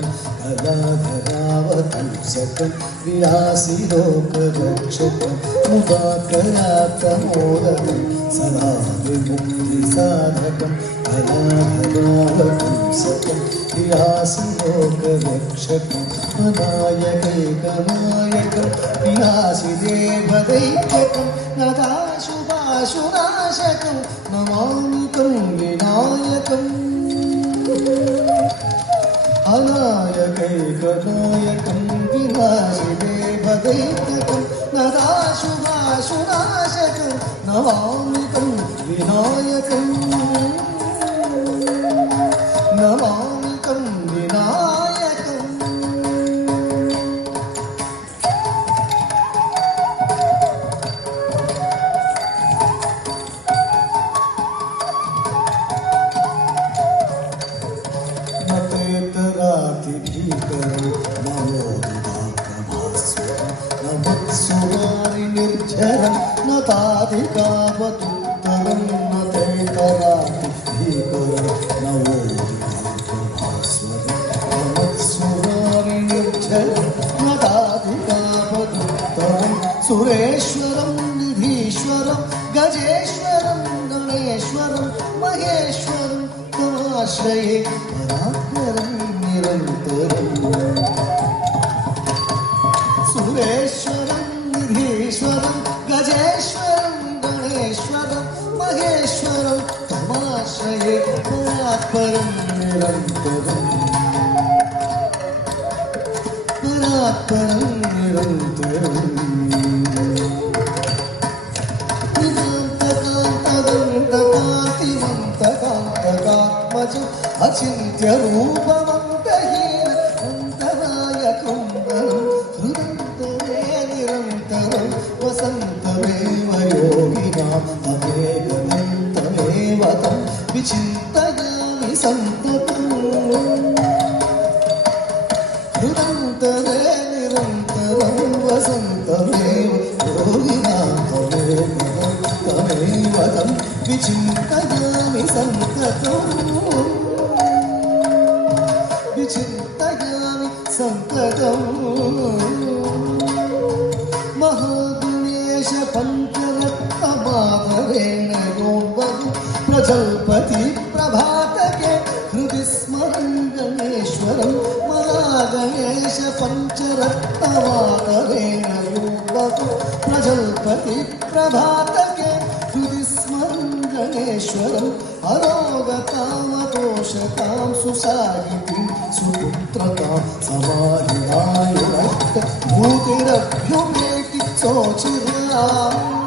विनाशकं कलाधरावतंसकं विलासिलोकरक्षकं मुदाकरात्तमोदकं सदा विमुक्तिसाधकं कलाधरावतंसकं विलासिलोकरक्षकं अनायकैकनायकं विलासिदेवदैक्यकं नदाशुभाशुनाशकं नमामि तं विनायकम् अनायकैकनायकं विनाशिदेवदैत्यकं नदाशुभाशुनाशकं नमामि तं विनायकं नमामि तं विनायकम् भीकरं नवोदिताप्रभास्वरं नभत्सुवारि निर्झरं न ताधिकावतुत्तरं न तैतराति भीकरं नवोदिताप्रभास्वरं नभत्सुवारि निर्झरं न ताधिकावतुत्तरं सुरेश्वरं निधीश्वरं गजेश्वरं गणेश्वरं महेश्वरं तमाश्रये परात्परं निरन्तरं सुरेश्वरं निधीश्वरं गजेश्वरं गणेश्वरं महेश्वरं तमाश्रये परात्परं निरन्तरं परात्परं निरन्तरम् अचिन्त्यरूपमन्तहीन अन्तरायकं हृदन्तरे निरन्तरं वसन्तमेव योगिनाम् अमेकदन्तमेव तं विचिन्तयामि सन्ततम् हृदन्तरे निरन्तरं वसन्तमेव योगिनाम् अमेकदन्तमेव तं विचिन्तयामि सन्ततम् विचिन्तयामि सन्ततम् महागुणेश पञ्चरत्नमादरेण योगवधु प्रजल्पति प्रभातके हृदि स्मरन् गणेश्वरं महागणेश पञ्चरत्नमादरेण योगवधु प्रजल्पति प्रभातके हृदि स्मरन् गणेश्वरम् अरोगतामदोषतां सुसाहितीं सुपुत्रतां समाहिनायुरक्त भूतिरभ्युमेति चोचिराम्